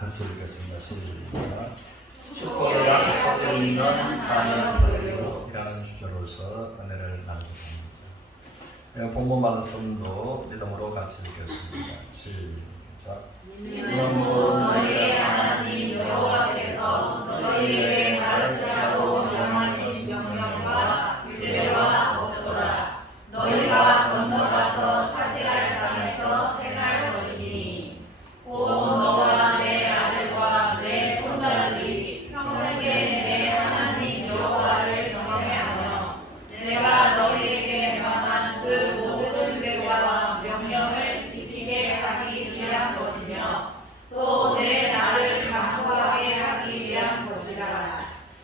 같이 읽겠습니다. 시작. 축복의 약속이 있는 자녀 교육이라는 주제로서 은혜를 나누겠습니다. 본문 말씀도 믿음으로 같이 읽겠습니다. 시작. 이름으로 너희의 하나님 여호와께서 너희에게 가르치라고 명하신 명령과 규례와 법도라. 너희가 건너가서 차지할 땅에서 행할 것이니 곧 너와 내 아들과 내 손자들이 평생에 내 하나님 여호와를 경외하며 내가 너희에게 명한 그 모든 규례와 명령을 지키게 하기 위한 것이며 또 내 나를 장구하게 하기 위한 것이라.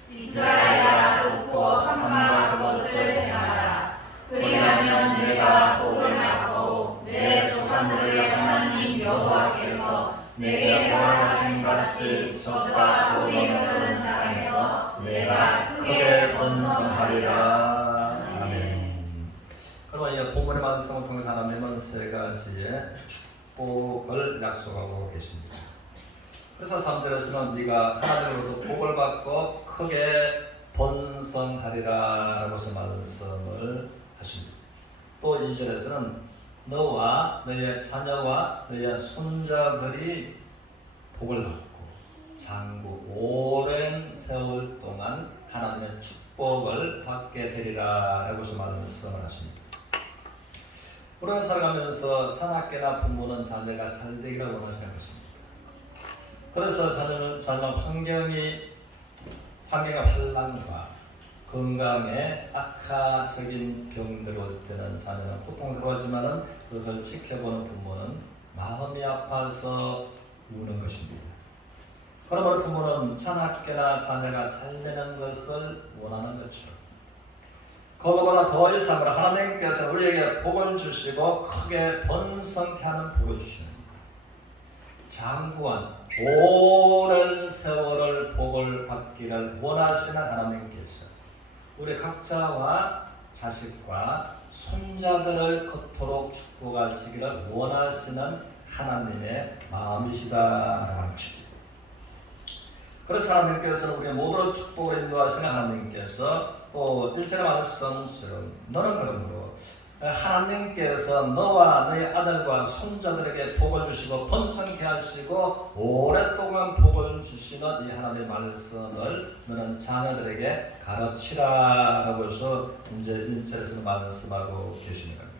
이스라엘아 듣고 삼가 그것을 행하라. 그리하면 내가 복을 받고 내 조상들의 하나님 여호와께서 내게 허락하신 같이 젖과 꿀이 흐르는 땅에서 내가 크게 번성하리라. 아멘. 그럼 이 본문의 말씀을 통해서 하나님은 세 가지의 축복을 약속하고 계십니다. 그래서 3절에서는 네가 하나님으로부터 복을 받고 크게 번성하리라 라고서 말씀을 하십니다. 또 2절에서는 너와 너의 자녀와 너의 손자들이 복을 받고 장구 오랜 세월 동안 하나님의 축복을 받게 되리라 라고서 말씀을 하십니다. 우리가 살아가면서 자녀께나 부모는 자녀가 잘 되기를 원하시는 것입니다. 그래서 자녀 환경의 환란과 건강에 악화적인 병들이 올 때는 자녀는 고통스러워하지만은 그것을 지켜보는 부모는 마음이 아파서 우는 것입니다. 그러므로 부모는 자녀께나 자녀가 잘 되는 것을 원하는 것이죠. 그것보다 더 이상으로 하나님께서 우리에게 복을 주시고 크게 번성케 하는 복을 주시는 겁니다. 장구한 오랜 세월을 복을 받기를 원하시는 하나님께서 우리 각자와 자식과 손자들을 그토록 축복하시기를 원하시는 하나님의 마음이시다라는 것입니다. 그래서 하나님께서 우리 모두를 축복을 인도하시는 하나님께서 또 1절의 말씀처럼 너는 그러므로 하나님께서 너와 너의 아들과 손자들에게 복을 주시고 번성케 하시고 오랫동안 복을 주시는 이 하나님의 말씀을 너는 자녀들에게 가르치라 라고 해서 이제 1절에서 말씀하고 계시는 겁니다.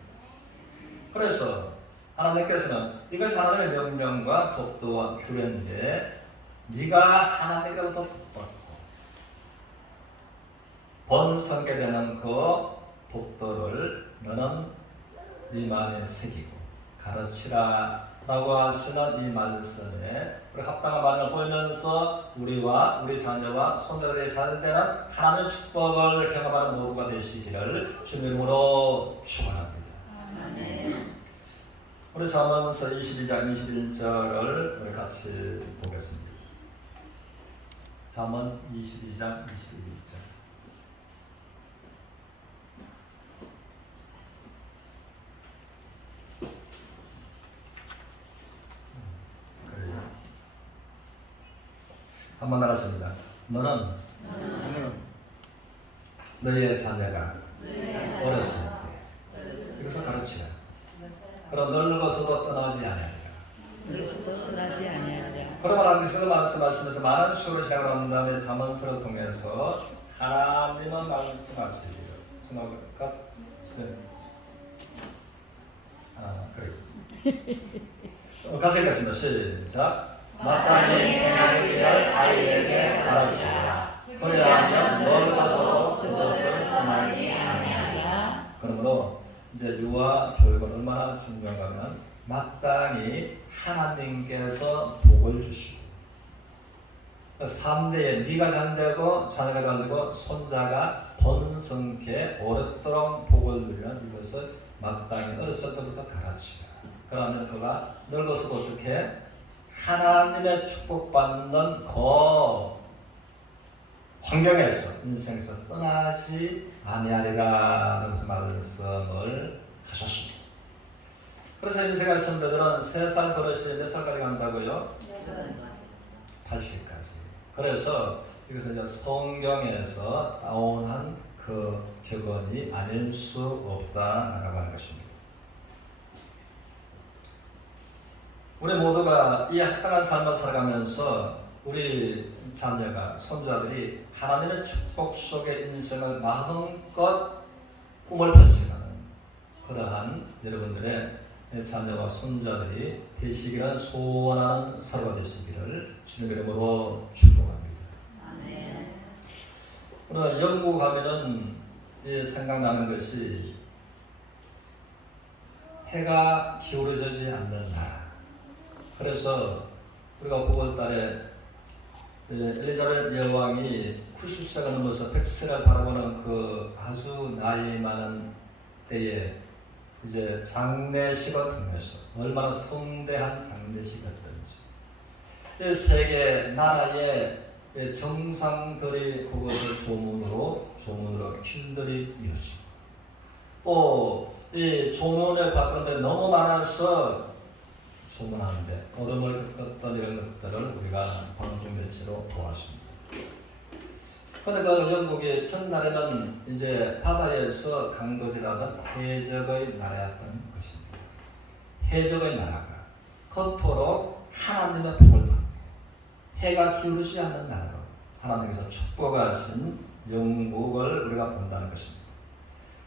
그래서 하나님께서는 이것이 하나님의 명령과 법도와 규례인데 네가 하나님께로부터 복받고 번성케 되는 그 법도를 너는 네 마음에 새기고 가르치라 라고 하시는 이 말씀에 우리 합당한 반응을 보이면서 우리와 우리 자녀와 손자들이 잘되는 하나님의 축복을 경험하는 모두가 되시기를 주님 이름으로 축원합니다. 우리 잠언서 22장 21절을 우리 같이 보겠습니다. 잠언 22장 21절. 한번 나갔습니다. 너는 너의 자녀가 어렸을 때 이것을 가르치라. 그럼 늙어서도 떠나지 아니하리라. 그러면 하나님께서 말씀하시면서 많은 수를 시작한 다음에 잠언서를 통해서 하나님은 말씀하시기를 그래. 같이 읽겠습니다. 시작. 마땅히 행할 일을 아이에게 가르치라. 그리하면 늙어서도 그것을 떠나지 아니하리라. 그러므로 이제 유아 교육은 얼마나 중요한가 하면 마땅히 하나님께서 복을 주시고 3대에 네가 잘되고 자녀가 잘되고 손자가 번성케 오랫도록 복을 누리는 이것을 마땅히 어렸을 때부터 가르치라. 그러면 그가 늙어서도 어떻게 하나님의 축복받는 그 환경에서 인생에서 떠나지 아니하리라 라는 말씀을 하셨습니다. 그래서 인생의 선배들은 3살 버릇이 몇 살까지 간다고요? 80까지. 그래서 이것은 이제 성경에서 따온한 그 격언이 아닐 수 없다라고 하는 것입니다. 우리 모두가 이 합당한 삶을 살아가면서 우리 자녀가, 손자들이 하나님의 축복 속의 인생을 마음껏 꿈을 펼쳐가는 그러한 여러분들의 자녀와 손자들이 되시기를 소원하는 서로가 되시기를 주님의 이름으로 축복합니다. 아멘. 그러나 영국 가면은 생각나는 것이 해가 기울어지지 않는 나라. 그래서 우리가 9월달에 엘리자베트 여왕이 90세가 넘어서 100세를 바라보는 그 아주 나이 많은 때에 이제 장례식을 통해서 얼마나 성대한 장례식이었던지 세계 나라의 정상들이 그것을 조문으로 길들이 이어지고 또 이 조문을 받는데 너무 많아서 조문하는데 얼음을 겪었던 이런 것들을 우리가 방송 매체로 보았습니다. 그런데 그 영국이 첫날에는 이제 바다에서 강도질하던 해적의 나라였던 것입니다. 해적의 나라가 그토록 하나님의 복을 받고 해가 기울지 않는 나라로 하나님께서 축복하신 영국을 우리가 본다는 것입니다.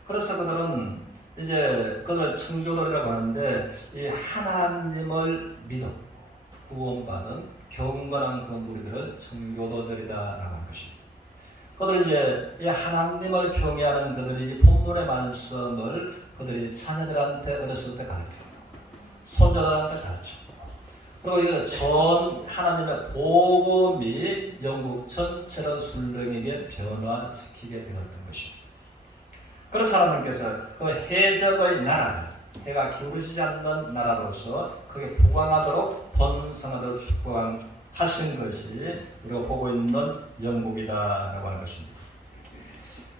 그래서 그들은 이제 그들 청교도라고 하는데 이 하나님을 믿었고 구원받은 경건한 그 무리들을 청교도들이다라고 하는 것입니다. 그들은 이제 이 하나님을 경외하는 그들이 본문의 말씀을 그들이 자녀들한테 어렸을 때 가르쳤고 손자들한테 가르쳤고 그리고 이제 전 하나님의 복음이 영국 전체를 순령에게 변화시키게 되었던 것입니다. 그래서 하나님께서 그 해적의 나라, 해가 기울어지지 않는 나라로서 그게 부강하도록 번성하도록 축복하신 것이 우리가 보고 있는 영국이다라고 하는 것입니다.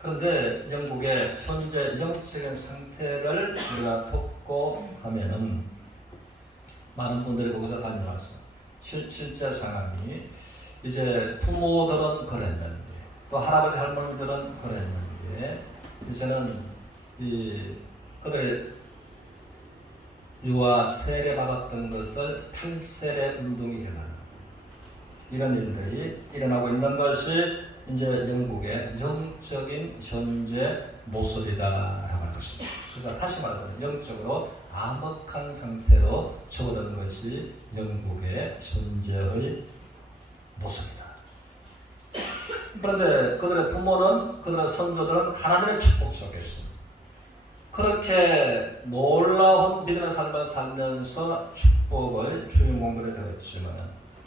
그런데 영국의 현재 영적인 상태를 우리가 돕고 하면은 많은 분들이 거기서 다녀왔어. 실제 상황이 이제 부모들은 그랬는데 또 할아버지 할머니들은 그랬는데 이제는 그들의 유아 세례 받았던 것을 탈세례 운동이 일어나는 이런 일들이 일어나고 있는 것이 이제 영국의 영적인 현재 모습이다라고 하는 것입니다. 그래서 다시 말하면 영적으로 암흑한 상태로 접어든 것이 영국의 현재의 모습이다. 그런데 그들의 부모는 그들의 선조들은 하나님의 축복 속에 있습니다. 그렇게 놀라운 믿음의 삶을 살면서 축복을 주인공들이 되었지만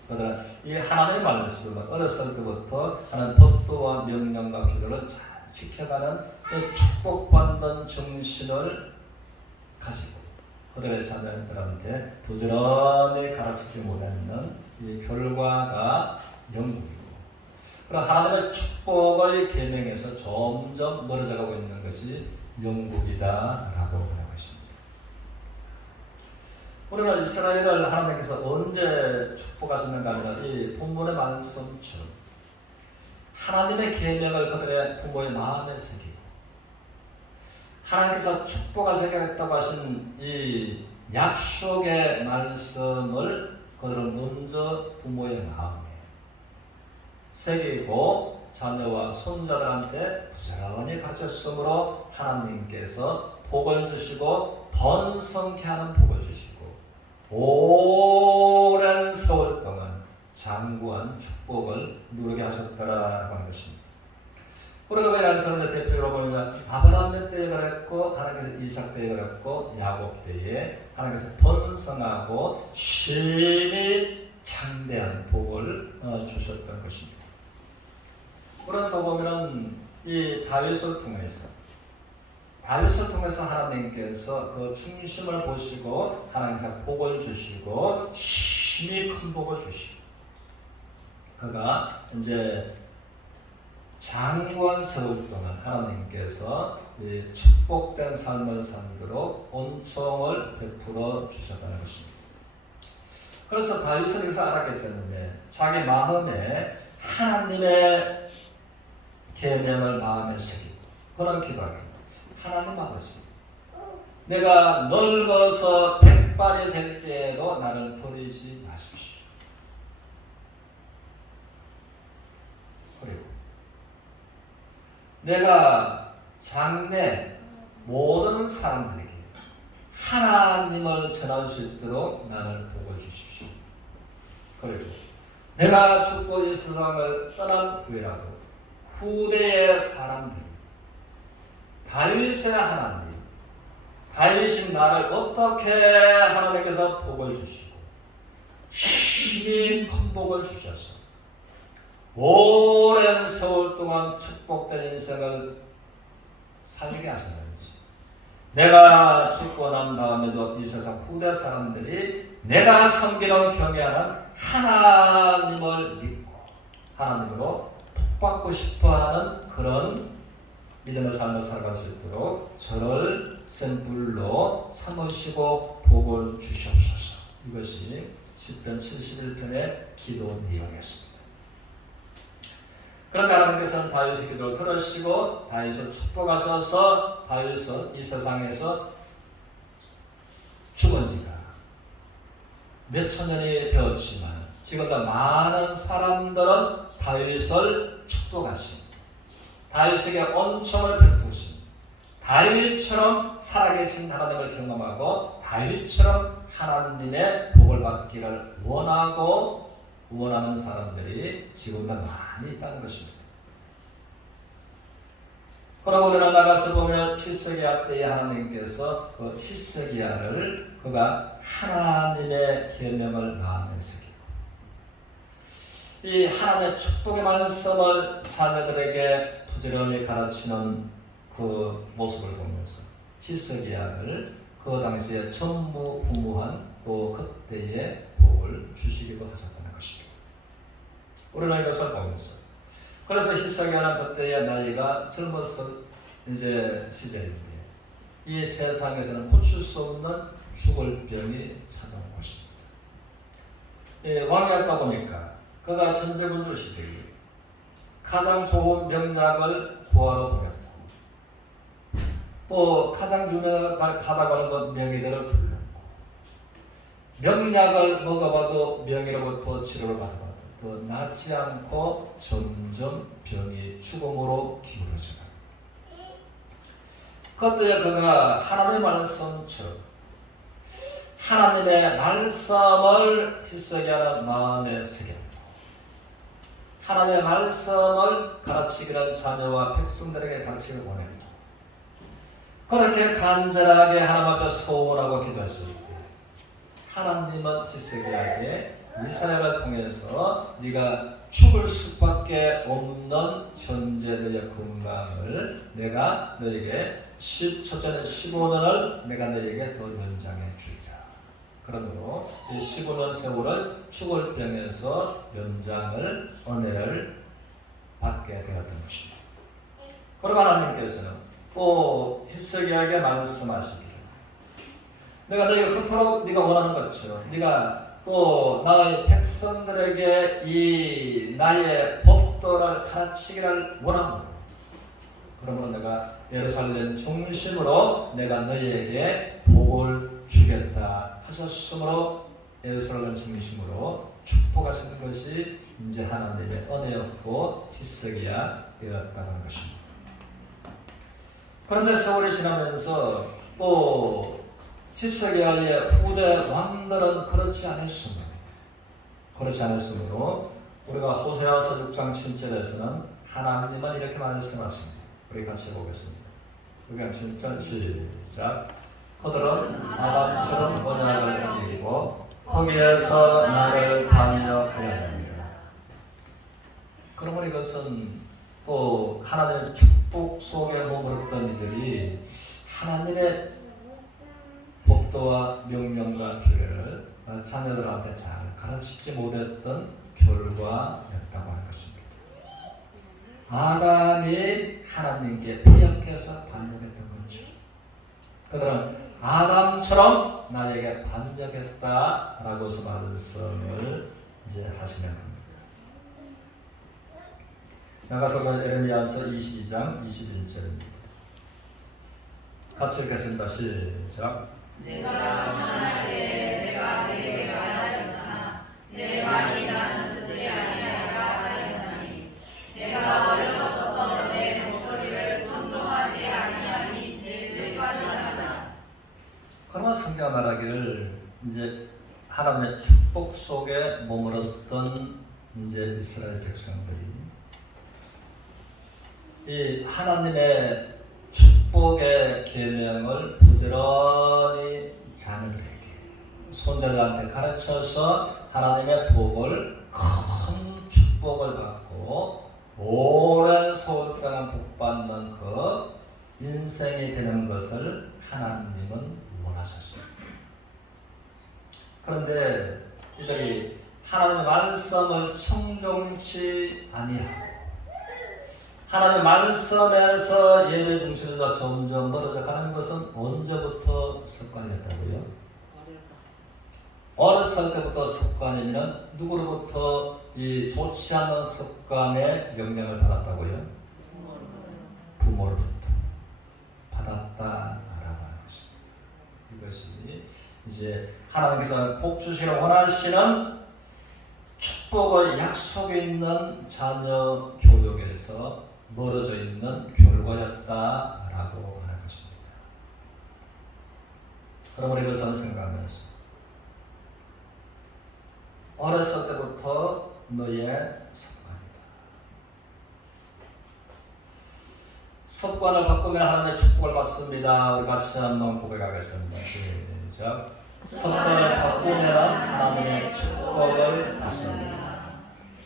그들은 이 하나님의 말씀을 어렸을 때부터 하나님 법도와 명령과 규례를 잘 지켜가는 축복받는 정신을 가지고 그들의 자녀들한테 부지런히 가르치지 못하는 이 결과가 영국이고 그리고 하나님의 축복의 계명에서 점점 멀어져가고 있는 것이 영국이다라고 하고 있습니다. 우리는 이스라엘을 하나님께서 언제 축복하셨는가 하면 이 본문의 말씀처럼 하나님의 계명을 그들의 부모의 마음에 새기고 하나님께서 축복하시겠다고 하신 이 약속의 말씀을 그들은 먼저 부모의 마음에 새기고 자녀와 손자들한테 부지런히 가르쳤으므로 하나님께서 복을 주시고 번성케 하는 복을 주시고 오랜 세월 동안 장구한 축복을 누리게 하셨더라라고 하는 것입니다. 우리가 그 양성의 대표로 보면 아브라함 때에 그랬고 하나님께서 이삭 때에 그랬고 야곱 때에 하나님께서 번성하고 심히 장대한 복을 주셨던 것입니다. 그런 또 보면은 이 다윗을 통해서 하나님께서 그 중심을 보시고 하나님께서 복을 주시고 심히 큰 복을 주시고 그가 이제 장구한 세월 동안 하나님께서 이 축복된 삶을 살도록 온총을 베풀어 주셨다는 것입니다. 그래서 다윗을 여기서 알았기 때문에 자기 마음에 하나님의 계명을 마음에 새기고 그런 기도하기. 하나님 아버지, 내가 늙어서 백발이 될 때에도 나를 버리지 마십시오. 그리고 내가 장래 모든 사람들에게 하나님을 전할 수 있도록 나를 도와 주십시오. 그리고 내가 죽고 이 세상을 떠난 후에라도 후대의 사람들이 다윗의 하나님, 다윗이 나를 어떻게 하나님께서 복을 주시고 심히 큰 복을 주셔서 오랜 세월 동안 축복된 인생을 살게 하셨는지, 내가 죽고 난 다음에도 이 세상 후대 사람들이 내가 섬기는 경외하는 하나님을 믿고 하나님으로 복받고 싶어하는 그런 믿음의 삶을 살아갈 수 있도록 저를 샘플로 삼으시고 복을 주시옵소서. 이것이 시편 71편의 기도 내용이었습니다. 그런데 하나님께서는 다윗의 기도를 들으시고 다윗을 축복하셔서 다윗은 이 세상에서 죽은 지가 몇천 년이 되었지만 지금도 많은 사람들은 다윗을 축복하신, 다윗에게恩寵을 베푸신, 다윗처럼 살아계신 하나님을 경험하고 다윗처럼 하나님의 복을 받기를 원하는 사람들이 지금도 많이 있다는 것입니다. 그러고 우리는 나가서 보면 히스기야 때에 하나님께서 그 히스기야를 그가 하나님의 계명을 마음에 새기고 이 하나님의 축복의 말씀을 자녀들에게 부지런히 가르치는 그 모습을 보면서 히스기야를 그 당시에 전무후무한 또 그때의 복을 주시기도 하셨다는 것입니다. 우리는 이것을 보면서 그래서 히스기야는 그때의 나이가 젊었을 이제 시절인데 이 세상에서는 고칠 수 없는 죽을 병이 찾아온 것입니다. 왕이었다 보니까 그가 전제군주 시대에 가장 좋은 명약을 구하러 보냈고 또 가장 유명하다고 하는 그 명의들을 불렀고 명약을 먹어봐도 명의로부터 치료를 받아봐도 더 낫지 않고 점점 병이 죽음으로 기울어져가. 그때 그가 하나님의 말씀처럼 하나님의 말씀을 히스기야는 마음에 새겼고 하나님의 말씀을 가르치기를 자녀와 백성들에게 가르치기를 원했고 그렇게 간절하게 하나님 앞에 소원하고 기도했을 때 하나님은 히스기야에게 이사야를 통해서 네가 죽을 수밖에 없는 현재의 건강을 내가 너에게 첫째는 15년을 내가 너에게 더 연장해 주리라. 그러므로 이 15년 세월을 죽을 병에서 연장을 은혜를 받게 되었던 것입니다. 그리고 하나님께서는 또 히스기야에게 말씀하시기를 내가 너희가 그토록 네가 원하는 것처럼 네가 또 나의 백성들에게 이 나의 법도를 가르치기를 원하므로 그러므로 내가 예루살렘 중심으로 내가 너희에게 복을 주겠다 하셨으므로 예루살렘 중심으로 축복하시는 것이 이제 하나님의 은혜였고 히스기야 되었다는 것입니다. 그런데 세월이 지나면서 또 히스기야의 후대 왕들은 그렇지 않았으므로 우리가 호세아서 6장 7절에서는 하나님은 이렇게 말씀하십니다. 우리 같이 보겠습니다. 6장 7절 시작. 그들은 아담처럼 언약을 이루고 거기에서 나를 반역하였느니라. 그러므로 이것은 또 하나님의 축복 속에 머물렀던 이들이 하나님의 법도와 명령과 규례를 자녀들한테 잘 가르치지 못했던 결과였다고 하는 것입니다. 아담이 하나님께 패역해서 반역했던 거죠. 그들은 아담처럼 나에게 반역했다라고서 말씀을 이제 하시는 겁니다. 나가서 에레미야서 22장 21절입니다. 같이 읽겠습니다. 시작. 내가 말하되 내가 그에게 말하였으나 내 말이 나는 듣지 아니하리라 하였나니 내가 어려서부터 내 목소리를 청종하지 아니하니 내 습관이라. 그러나 성경가 말하기를 이제 하나님의 축복 속에 머물렀던 이제 이스라엘 백성들이 이 하나님의 축복의 계명을 부지런히 자녀들에게 손자들한테 가르쳐서 하나님의 복을 큰 축복을 받고 오랜 세월 동안 복받는 그 인생이 되는 것을 하나님은 원하셨습니다. 그런데 이들이 하나님의 말씀을 청종치 아니하고 하나님의 말씀에서 예배 중심에서 점점 멀어져 가는 것은 언제부터 습관이었다고요? 어렸을 때부터 습관이면 누구로부터 이 좋지 않은 습관의 영향을 받았다고요? 부모로부터 받았다라고 하는 것입니다. 이것이 이제 하나님께서 복 주시기를 원하시는 축복의 약속이 있는 자녀 교육에서 멀어져 있는 결과였다라고 하는 것입니다. 그러므로 이것을 생각하면서 어렸을 때부터 너의 습관이다. 습관을 바꾸면 하나님의 축복을 받습니다. 우리 같이 한번 고백하겠습니다. 시작. 습관을 바꾸면 하나님의 축복을 받습니다.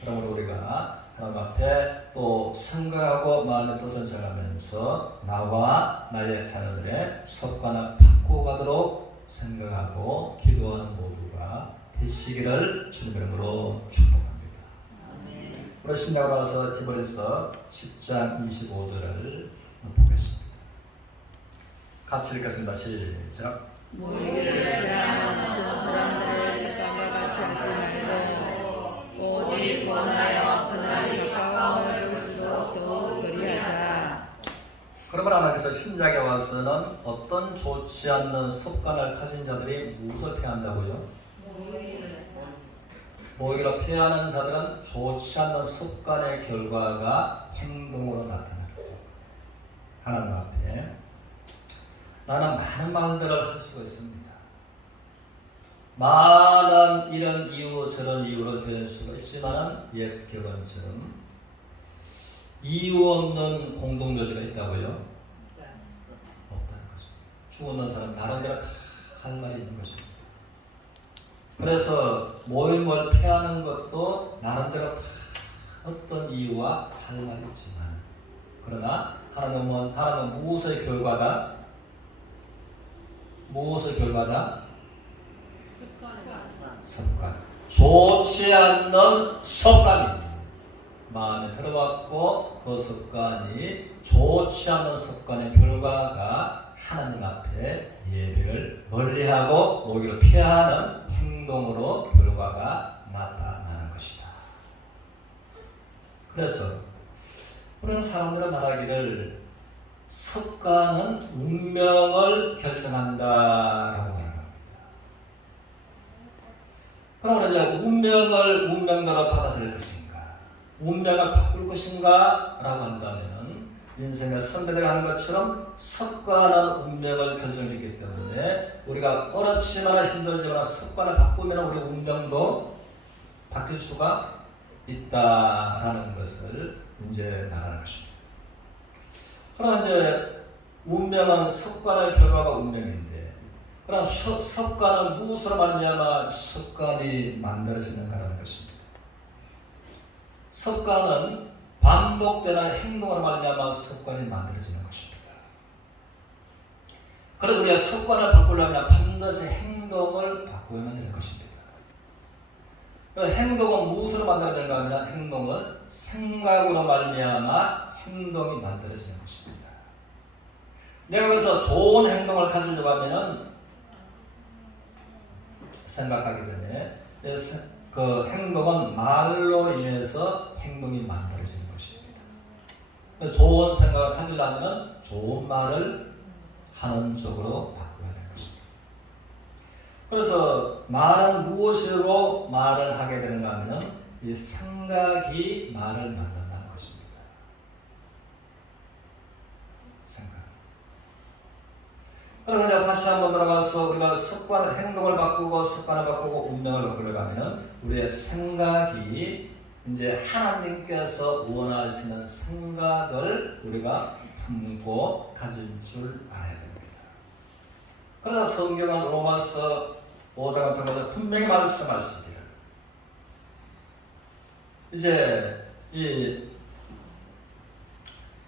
그러므로 우리가 하나님 앞에 또 생각하고 마음의 뜻을 정하면서 나와 나의 자녀들의 습관을 바꿔가도록 생각하고 기도하는 모두가 되시기를 주님의 이름으로 축복합니다. 우리 신약으로 와서 디모데서 10장 25절을 보겠습니다. 같이 읽겠습니다. 시작. 모이기를 대하는 모든 사람들의 습관과 같이 하지 말고 오직 원하여 그날이 가까움을 볼수록 더욱 그리하자. 그러면 하나님께서 신약에 와서는 어떤 좋지 않는 습관을 가진 자들이 무엇을 피한다고요? 모이기를 피하는 자들은 좋지 않는 습관의 결과가 행동으로 나타납니다. 하나님 앞에 나는 많은 말들을 할 수가 있습니다. 많은 이런 이유 저런 이유로 될 수가 있지만 옛 격언처럼 이유 없는 공동묘지가 있다고요? 없다는 것입니다. 죽었는 사람 나름대로 다 할 말이 있는 것입니다. 그래서 모임을 피하는 것도 나름대로 다 어떤 이유와 할 말이 있지만 그러나 하나님은 무엇의 결과다? 무엇의 결과다? 습관. 좋지 않는 습관이 마음에 들어왔고 그 습관이 좋지 않는 습관의 결과가 하나님 앞에 예배를 멀리하고 모이기를 피하는 행동으로 결과가 나타나는 것이다. 그래서 우리는 사람들은 말하기를 습관은 운명을 결정한다라고 말합니다. 그러면 이제 운명을 운명대로 받아들일 것인가, 운명을 바꿀 것인가 라고 한다면 인생의 선배들이 하는 것처럼 습관은 운명을 결정짓기 때문에 우리가 어렵지만 힘들지만 습관을 바꾸면 우리 운명도 바뀔 수가 있다라는 것을 이제 말하는 것입니다. 그럼 이제 운명은 습관의 결과가 운명인데 그럼 습관은 무엇으로 말미암아 습관이 만들어지는가라는 것입니다. 습관은 반복되는 행동으로 말미암아 습관이 만들어지는 것입니다. 그래서 우리가 습관을 바꾸려면 반드시 행동을 바꾸어야 될 것입니다. 행동은 무엇으로 만들어지는가 하면 행동은 생각으로 말미암아 행동이 만들어지는 것입니다. 내가 그래서 좋은 행동을 가지려고 하면 생각하기 전에 그 행동은 말로 인해서 행동이 만들어지는 것입니다. 좋은 생각을 가지려면 좋은 말을 하는 쪽으로 바꿔야 될 것입니다. 그래서 말은 무엇으로 말을 하게 되는가 하면 이 생각이 말을 만든다는 것입니다. 생각. 그러면 이제 다시 한번 들어가서 우리가 습관을, 행동을 바꾸고 습관을 바꾸고 운명을 바꾸려고 하면 우리의 생각이 이제 하나님께서 원하시는 생각을 우리가 품고 가질 줄 알아야 됩니다. 그래서 성경은 로마서 5장을 통해서 분명히 말씀하시기를 이제 이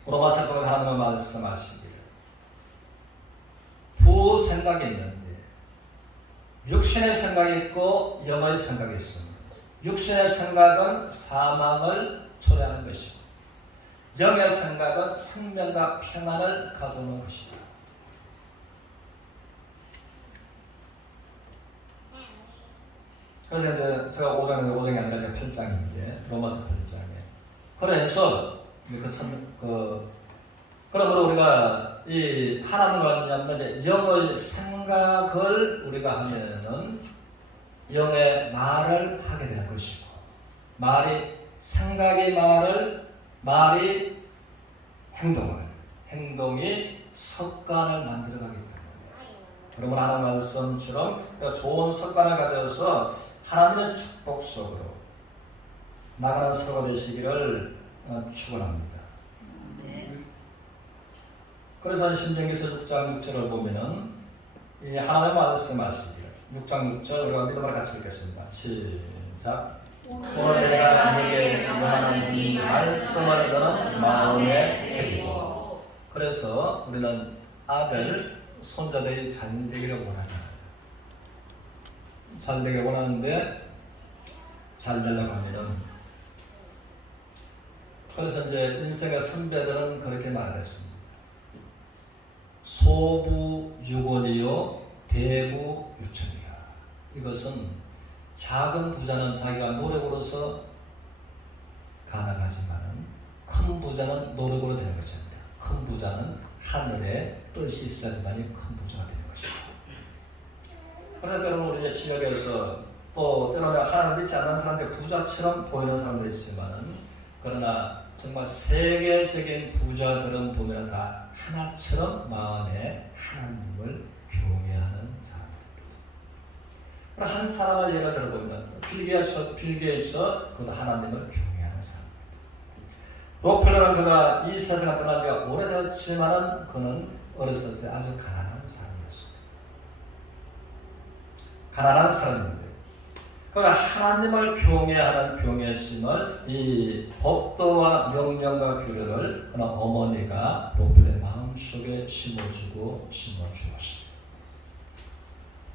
로마서를 통해 하나님은 말씀하시기를 두 생각이 있는데 육신의 생각이 있고 영의 생각이 있습니다. 육신의 생각은 사망을 초래하는 것이고 영의 생각은 생명과 평안을 가져오는 것이다. 그래서 이제 제가 5장이 아니라 8장인데 로마서 8장에 그래서 그러므로 우리가 이 하나님을 만나면 영의 생각을 우리가 하면은 영의 말을 하게 되는 것이고 생각이 말이 행동이 습관을 만들어가기 때문에 그러면 하나님 말씀처럼 좋은 습관을 가져서 하나님의 축복 속으로 나가는 서로가 되시기를 축원합니다. 그래서 신명기서 6장 6절을 보면은 이 하나님 말씀하시기를 6장 6절 우리가 믿음으로 같이 읽겠습니다. 시작. 오늘 내가 네게 명하는 이 말씀을 너는 마음에 새기고. 그래서 우리는 아들, 손자들이 잘 되기를 원하잖아요. 잘 되기를 원하는데 잘 되려고 하면은 그래서 이제 인생의 선배들은 그렇게 말했습니다. 소부유권이요 대부유천이라. 이것은 작은 부자는 자기가 노력으로서 가능하지만 큰 부자는 노력으로 되는 것이 아니라 큰 부자는 하늘에 뜻이 있어야지만 큰 부자가 되는 것입니다. 그래서 때로는 우리 지역에서 또 때로는 하나님 믿지 않는 사람들이 부자처럼 보이는 사람들이 있지만 그러나 정말 세계적인 부자들은 보면 다 하나처럼 마음에 하나님을 경외하는 사람들입니다. 한 사람을 예를 들어보면 빌 게이츠 그도 하나님을 경외하는 사람입니다. 록펠러는 그가 이 세상을 떠난 지가 오래되었지만 그는 어렸을 때 아주 가난한 사람이었습니다. 가난한 사람인데 그가 하나님을 경외하는 경외심을 이 법도와 명령과 규례를 그는 어머니가 록펠러의 마음속에 심어주었습니다.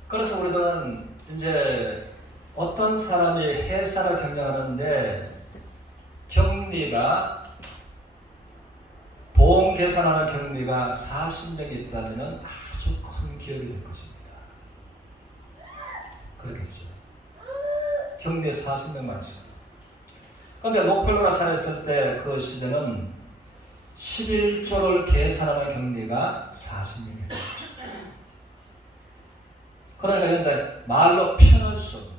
그래서 우리들은 이제 어떤 사람이 회사를 경영하는데 경리가 보험 계산하는 경리가 40명이 있다면 아주 큰 기업이 될 것입니다. 그렇겠죠. 경리에 40명만 있어요. 그런데 록펠러가 살았을 때 그 시대는 11조를 계산하는 경리가 40명이 될 것입니다. 그러니까 현재 말로 표현할 수 없는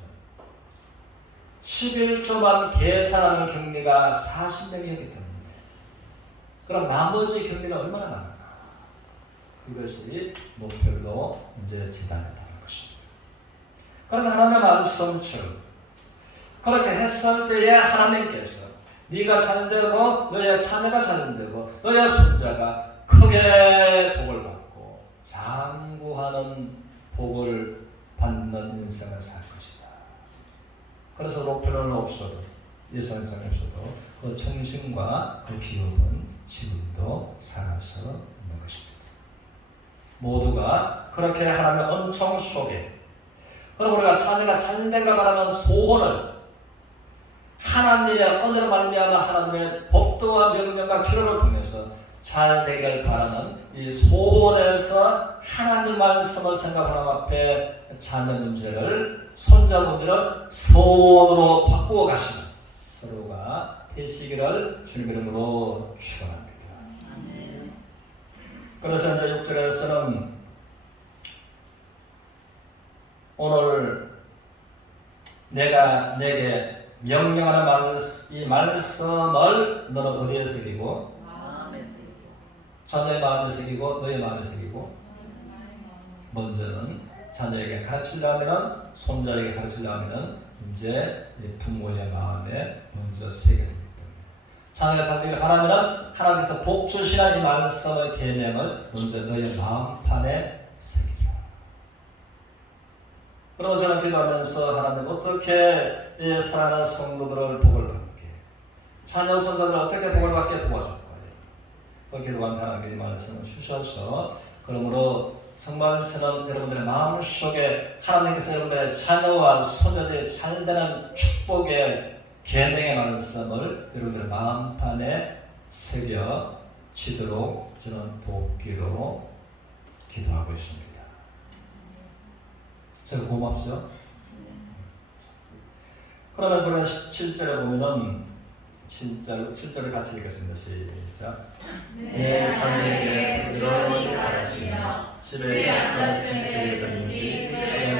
11조만 계산하는 경리가 40명이었기 때문에 그럼 나머지 경리가 얼마나 많을까? 이것이 목표로 이제 재단했다는 것입니다. 그래서 하나님의 말씀처럼 그렇게 했을 때에 하나님께서 네가 잘되고 너의 자녀가 잘되고 너의 손자가 크게 복을 받고 장구하는 복을 받는 인생을 살 것이다. 그래서 록펠러는 없어도 이 세상에 없어도 그 정신과 그 기업은 지금도 살아서 있는 것입니다. 모두가 그렇게 하나님의 은총 속에 그럼 우리가 자녀가 잘되기를 바라는 소원을 하나님의 은혜로 말미암아 하나님의 법도와 명령과 규례를 통해서 잘 되기를 바라는 이 소원에서 하나님 말씀을 생각하는 앞에 자녀 문제를 손자 문제를 소원으로 바꾸어 가시는 서로가 되시기를 주님 이름으로 축원합니다. 그래서 이제 6절에서는 오늘 내가 내게 명령하는 이 말씀을 너는 어디에 새기고 자녀의 마음에 새기고 너의 마음에 새기고 먼저는 자녀에게 가르치려면 손자에게 가르치려면 이제 부모의 마음에 먼저 새겨야 되기 때문에 자녀가 잘 되기를 바라면 하나님께서 복 주시는 이 말씀의 개념을 먼저 너의 마음판에 새기라. 그러면 저는 기도하면서 하나님 어떻게 이 사랑하는 성도들을 복을 받게 자녀 손자들을 어떻게 복을 받게 도와줄 거예요. 그 기도한 하나님께 이 말씀을 주셔서 그러므로 정말 저는 여러분들의 마음속에 하나님께서 여러분들의 자녀와 손자들이 잘되는 축복의 계명의 말씀을 여러분들의 마음판에 새겨지도록 저는 돕기로 기도하고 있습니다. 제가 고맙죠? 그러면서 우리는 7절에 보면은 7절을 같이 읽겠습니다. 시작. 내 자녀에게 부드러이 가르치며 집에 있어 때이든지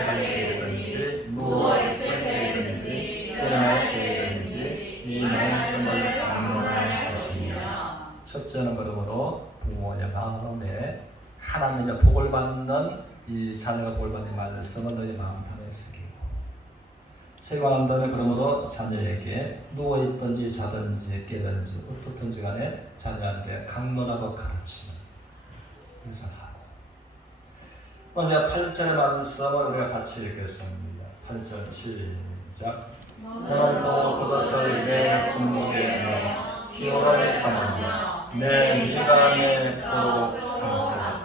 갈 때이든지 누워 있을 때이든지 일어날 때이든지 이 말씀을 강론할 것이며. 첫째는 그러므로 부모의 마음에 하나님의 복을 받는 이 자녀가 복을 받는 말씀을 너희 마음판에 새기고 새겨난 다음에 그러므로 자녀에게 누워있든지 자든지 깨든지 어떻든지 간에 자녀한테 강론하고 가르치는 그래서 하고 먼저 8절의 말씀을 우리가 같이 읽겠습니다. 8절 시작. 너는 또 그것을 내 손목에 넣어 기호를 삼으며 내 미간에 포로 삼으라.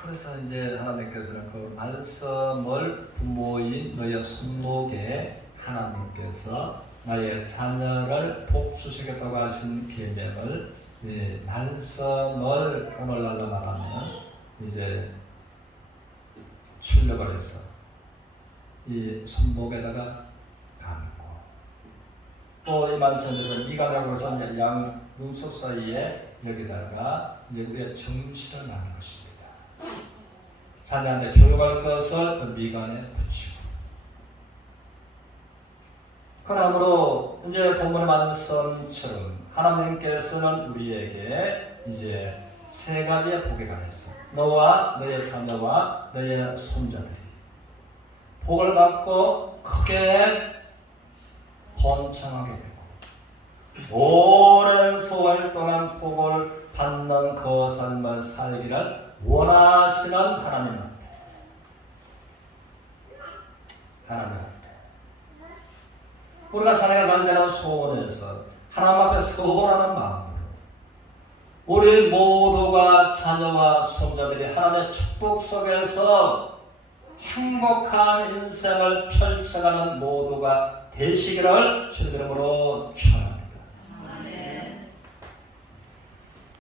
그래서 이제 하나님께서는 그 말씀을 부모인 너의 손목에 하나님께서 나의 자녀를 복주시겠다고 하신 계명을 말씀을 오늘날로 말하면 이제 출력을 해서 이 손목에다가 감고 또 이 말씀에서 미간이라고 해서 양 눈썹 사이에 여기다가 이제 우리의 정신을 나는 것입니다. 자녀한테 교육할 것을 그 미간에 붙이고 그러므로 이제 본문의 말씀처럼 하나님께서는 우리에게 이제 세 가지의 복에 관해서 너와 너의 자녀와 너의 손자들이 복을 받고 크게 번창하게 되고 오랜 세월 동안 복을 받는 그 삶을 살기를 원하시는 하나님 앞에 우리가 자녀가 잘 되는 소원에서 하나님 앞에 서원하는 마음으로 우리 모두가 자녀와 손자들이 하나님의 축복 속에서 행복한 인생을 펼쳐가는 모두가 되시기를 주님으로 축원합니다.